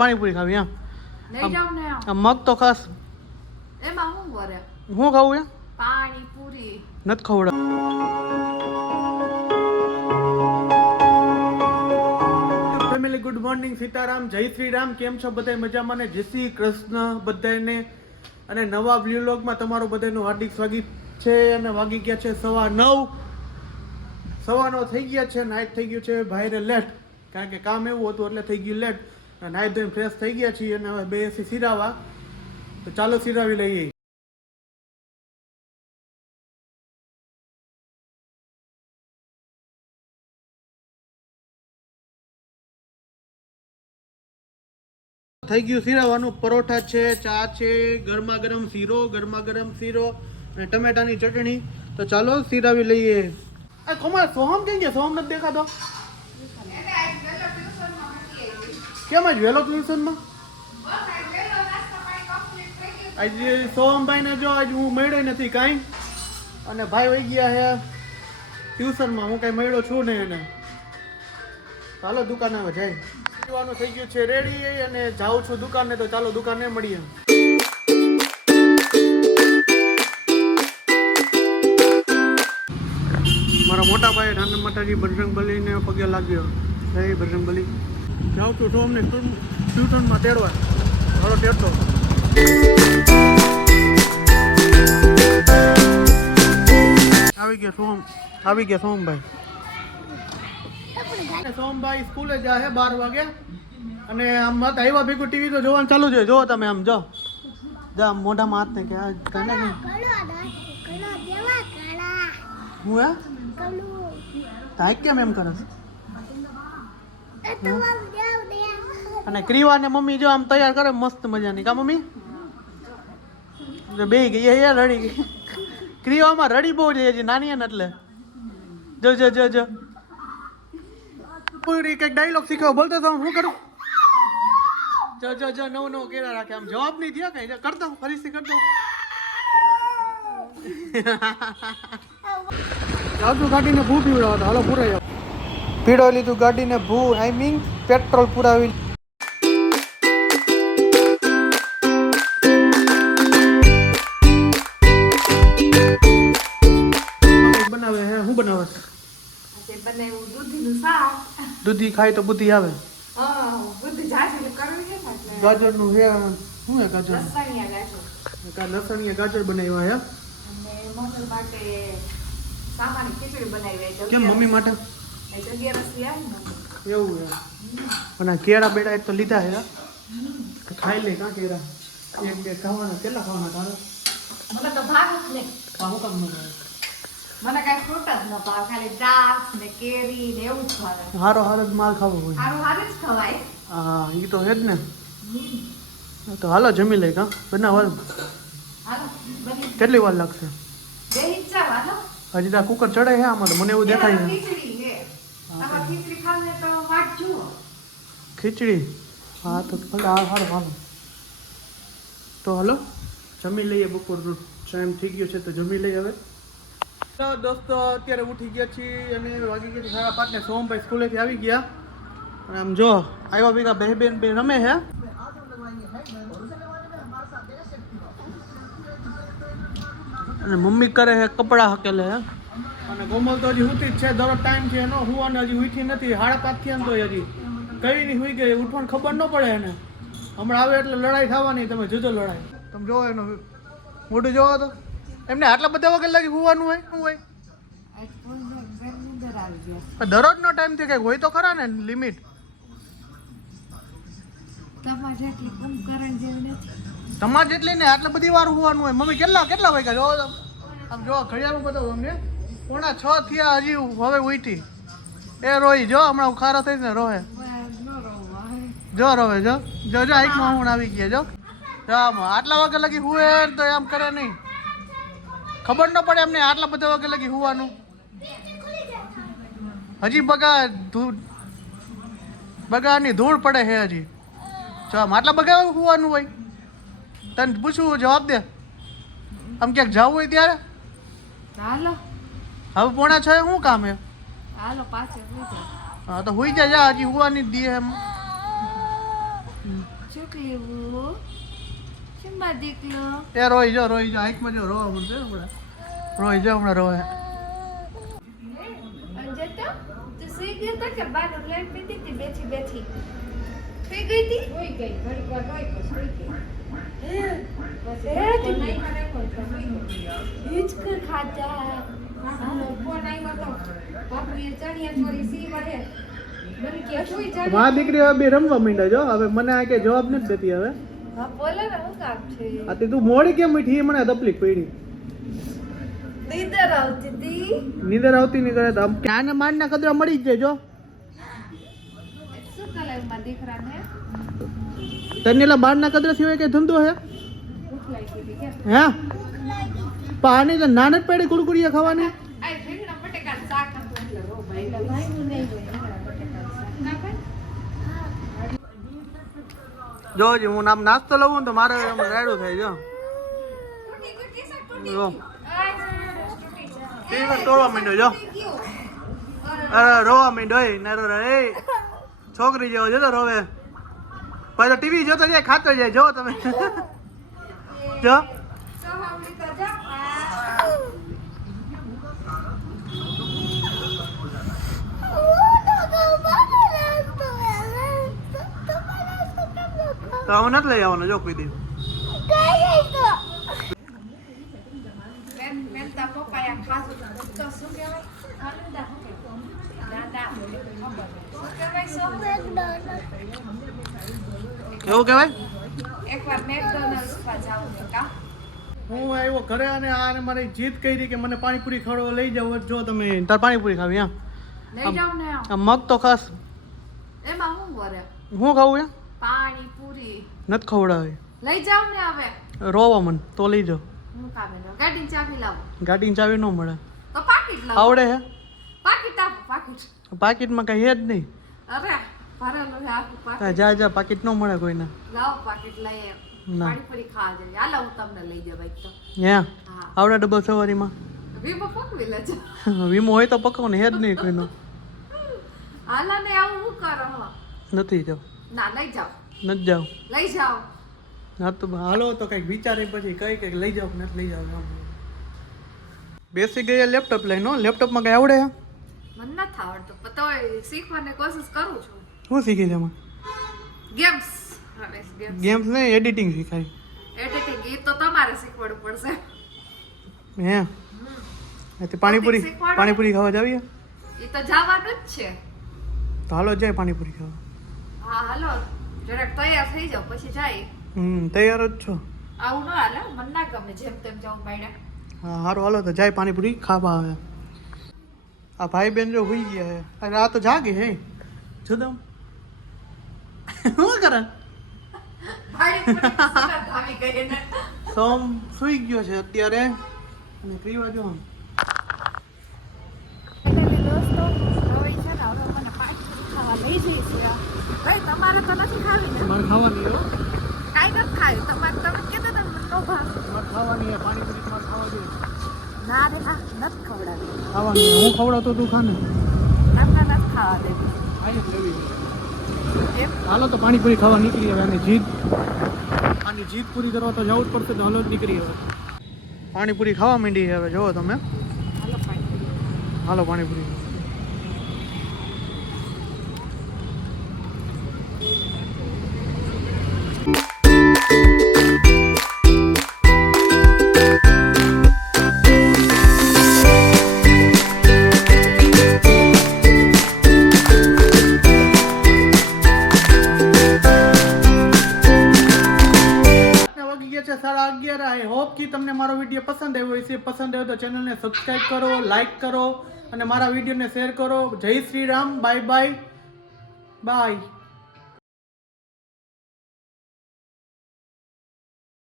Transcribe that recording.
પાણીપુરી ખાવી એમ લઈ જાવ ને મગ તો ખાસ એમાં શું કરે હું ખાવું એમ પાણીપુરી નથી ખવડા ફેમિલી ગુડ મોર્નિંગ સીતારામ જય શ્રી રામ કેમ છો બધા મજામાં ને જય શ્રી કૃષ્ણ બધાને અને નવા વ્લોગમાં તમારું બધાનું હાર્દિક સ્વાગત છે અને વાગી ગયા છે 9:15 થઈ ગયા છે નાઈટ થઈ ગયું છે ભાઈને લેટ કારણ કે કામ એવું હતું એટલે થઈ ગયું લેટ નાઈટ ધોઈને ફ્રેશ થઈ ગયા છીએ અને હવે બેસી સિરાવા તો ચાલો સિરાવી લઈએ થઈ ગયું સિરાવાનું પરોઠા છે ચા છે ગરમા ગરમ શીરો અને ટમેટાની ચટણી તો ચાલો સિરાવી લઈએ આ કોમળ સોહમ કેમ ગયા સોહમ નથી દેખાતો કેમ આજ વહેલો ટ્યુશનમાં આજે સોહમભાઈ ને જો આજ હું મળ્યો નથી કાંઈ અને ભાઈ વહી ગયા હે ટ્યુશનમાં હું કાંઈ મળ્યો છું ને એને ચાલો દુકાને હવે જાય પીવાનું થઈ ગયું છે રેડી અને જાઉં છું દુકાને તો ચાલો દુકાને મળીએ મારા મોટા ભાઈ નાના માતાજી બજરંગબલીને પગે લાગ્યો જય બજરંગબલી જાઉં છું સોમને ટ્યુશનમાં તેડવા ઘણો તેડતો આવી ગયા સોમભાઈ સ્કૂલે જાય 12 વાગે અને આમ મત આવ્યા ભેગું ટીવી તો જોવાનું ચાલુ છે જો તમે આમ જો જા મોઢામાં હાથ ને કે કાને હું હે તાય કેમ એમ કરે અને ક્રીવા ને મમ્મી જો આમ તૈયાર કરે મસ્ત મજાની કા મમ્મી બે ગઈ યાર રડી ગઈ ક્રીવામાં રડી બહુ છે હજી નાની ને એટલે જો જો જો જો પૂરી કઈક ડાયલોગ શીખ્યો બોલતો તો હું કરું જો જો જો નવો કેરા રાખે આમ જવાબ નહીં દે કઈ કરતો ફરીથી કરતો જાવ ગાડીને ભૂ પીવડાવતા હાલો પૂરા પીવડાવી લીધું ગાડીને ભૂ આઈ મીન પેટ્રોલ પુરાવી બનાવે હે હું બનાવે દૂધી ખાય તો બુદ્ધિ આવે ગાજર નું હે શું હે ગાજર લસણિયા ગાજર બનાવ્યા હે કેમ મમ્મી માટે એવું હે અને કેળા બેડા એક તો લીધા હે ખાઈ લે કા કેળા એક બે ખાવાના કેટલા ખાવાના તારે મને તો ભાવ જ નહીં હું કામ ન મને કાંઈ ફ્રૂટ જ ન ભાવ ખાલી દ્રાક્ષ ને કેરી ને એવું જ ભાવે હારો જ માલ ખાવો હોય હારું જ ખવાય હા એ તો હે જ ને તો હાલો જમી લઈ કા બનાવવા હાલો બની કેટલી વાર લાગશે બે ઈચ્છા હાલો હજી તો કુકર ચડે હે આમાં તો મને એવું દેખાય છે ખીચડી હે તમારે ખીચડી ખાવને તો વાટ જુઓ ખીચડી હા તો ભલે હાલો તો હાલો જમી લઈએ બપોરનું ટાઈમ થઈ ગયો છે તો જમી લઈએ હવે તો દોસ્તો અત્યારે ઉઠી ગયા છીએ અને વાગી ગયા 5:30 ને સોમભાઈ સ્કૂલેથી આવી ગયા અને આમ જો આવ્યા ભેગા બેન રમે હે અને મમ્મી કરે હે કપડા હકેલે હે અને કોમલ તો હજી હુતી જ છે દરરોજ ટાઈમ છે એનો હુવાને હજી ઉઠી નથી 5:30 થયા તો હજી કઈ નહીં હુઈ ગઈ ઉઠવાની ખબર ન પડે એને હમણાં આવે એટલે લડાઈ થવાની તમે જોજો લડાઈ તમે જોવો એનો મોઢું જોવો તો એમને આટલા બધા વાગે લાગી હુવાનું હોય શું હોય દરરોજનો ટાઈમ થી કઈ હોય તો ખરા ને લિમિટ તમારે જેટલી ને આટલા બધી વાર હોવાનું હોય મમ્મી કેટલા વાગ્યા જો આમ જો ઘડિયાળમાં બતાવો અમને 5:45 થયા હજી હવે ઉઠી એ રોઈ જો હમણાં ખારો થઈ ને રોહે જો રોવે જો જો જો આઈકમાં હું આવી ગયા જો આટલા વાગે લગી હુએ તો એમ કરે નહીં ખબર ન પડે એમને આટલા બધા વાગે લગી હુવાનું હજી બગાની ધૂળ પડે છે હજી જો આમ આટલા બગા હુવાનું હોય તને પૂછવું જવાબ દે આમ ક્યાંક જવું હોય ત્યારે હાલો હવે 5:45 શું કામ હે હાલો પાછે હા તો હુઈ જા હજી હુવાની જ દે એમ ચૂકલી હું શેમાં દીકલો એ રોઈ જો આંખમાં જો રોવા મળશે હમણાં રોઈ જો હમણાં રોવે અંજતો તું સુઈ ગયો તો કે બાર લઈ પીતી હતી બેઠી સુઈ ગઈ હતી સુઈ ગઈ ઘડી વાર રોઈ તો સુઈ ગઈ હિચક ખાતા ફોન આવ્યો તો બાપુએ ચણિયા ચોરી સી વરે મને કે સુઈ જા માં દીકરી હવે બે રમવા માંડ્યા જો હવે મને આ કે જવાબ નથી દેતી હવે હા બોલે ને હું કામ છે આ તે તું મોડી કેમ ઉઠી એ મને તકલીફ પડી નીંદર આવતી હતી નીંદર આવતી નહીં કરે તો ક્યાં માંડના કદરા મળી જ જાય જો શું કલાકમાં દીકરાને તને એલા બારના કદરા સિવાય કઈ ધંધો હે ભૂખ લાગી હતી કે હે પાણી તો નાન જ પડી કુરકુરિયા ખાવાની આ રીંગણા બટેકા શાક હતું એટલે રો ભાઈ નું નહીં હોય રીંગણા બટેકા શાક ના ભાઈ જો જી હું નામ નાસ્તો લઉં ને તો મારે રાયડું થાય જો ટૂટી ટૂટી શાક ટૂટી જો આ ટૂટી ટીવી તોડવા માંડ્યો જો અરે રોવા માંડ્યો એ નરો રે છોકરી જેવો જો તો રોવે પછી તો ટીવી જોતો જાય ખાતો જાય જો તમે જો સોહાવલી તો જા તો હું નથી લઈ આવવાનો જો કોઈ દી મેં તા પપ્પાએ ખાધું તો શું કહેવાય ખાલુંદા શું કહેવાય દાદા શું કહેવાય શું કેવું કહેવાય એકવાર મેકડોનલ્ડ્સ માં જાઉં ને કા હું આવ્યો ઘરે અને આને મારી જીદ કરી કે મને પાણીપુરી ખાવા લઈ જાવ જો તમે તાર પાણીપુરી ખાવી હા લઈ જાઉં ને આ મગ તો ખાસ એમાં હું વરે હું ખાવું યા પાણી પૂરી નથી ખવડાવી લઈ જાઉં ને હવે રોવા મન તો લઈ જાઓ હું કામે નો ગાડીની ચાવી લાવું ગાડીની ચાવી ન મળે તો પાકીટ લાવું આવડે હે પાકીટ આપો પાકીટ પાકીટમાં કઈ હે જ નહીં અરે ભરેલું હે આખું પાકીટ જા જા પાકીટ ન મળે કોઈને લાવો પાકીટ લઈ એમ ના. પાણીપુરી ખાવા જઈએ હાલો હું તમને લઈ જાવ ભાઈ તો હે હા આવડે ડબલ સવારીમાં વીમો પકવી લેજો વીમો હોય તો પકવો ને હે જ નહીં કોઈનો હાલા ને આવું હું કરો હો નથી જાવ ના લઈ જાઓ નથી જાવ લઈ જાઓ હા તો હાલો તો કંઈક વિચારે પછી કંઈક લઈ જાવ નથી લઈ જાવ બેસી ગયા લેપટોપ લઈને લેપટોપમાં કંઈ આવડે હે મને નથી આવડતું પણ તોય શીખવાની કોશિશ કરું છું શું શીખી છે એમાં ગેમ્સ હવે ગેમ્સ ગેમ્સ ને એડિટિંગ શીખાય એડિટિંગ એ તો તમારે શીખવાડવું પડશે હે તે પાણીપુરી શીખવાડો. પાણીપુરી ખાવા જાવીએ એ તો જવાનું જ છે તો હાલો જાય પાણીપુરી ખાવા હા હાલો જરાક તૈયાર થઈ જાવ પછી જાય તૈયાર જ છો આવું ન હાલે મને ના ગમે જેમ તેમ જાઉં બાયડા હા સારું હાલો તો જાય પાણીપુરી ખાવા આવે આ ભાઈ બેન જો હોઈ ગયા હે અરે આ તો જાગે હે જુદમ શું કરે પાણીપુરી સુરત આવી ગઈ ને સોમ સુઈ ગયો છે અત્યારે અને ક્રીવા જો આમ. દોસ્તો હવે છે ને હવે મને પાણીપુરી ખાવા લઈ જઈ છે ભાઈ તમારે તો નથી ખાવી ને મારે ખાવાની હો કાંઈ નથી ખાવી તમારે તમે કીધું ને મને નો ભાવ મારે ખાવાની હે પાણીપુરી મારે ખાવા દે ના રે હા નથી ખવડાવી ખાવાની હે. હું ખવડાવતો તું ખાને તમને નથી ખાવા દેવી આઈ જ લેવી એમ હાલો તો પાણીપુરી ખાવા નીકળી હવે આની જીદ પૂરી કરવા તો જવું જ પડશે તો હાલો જ નીકળી હવે પાણીપુરી ખાવા માંડી હવે જોવો તમે હાલો પાણીપુરી હાલો પાણીપુરી વાગી ગયા છે 11:30. આઈ હોપ કે તમને મારો વિડીયો પસંદ આવ્યો હશે. પસંદ આવ્યો તો ચેનલને સબસ્ક્રાઇબ કરો, લાઈક કરો અને મારા વિડીયોને શેર કરો. જય Shri Ram. Bye bye bye.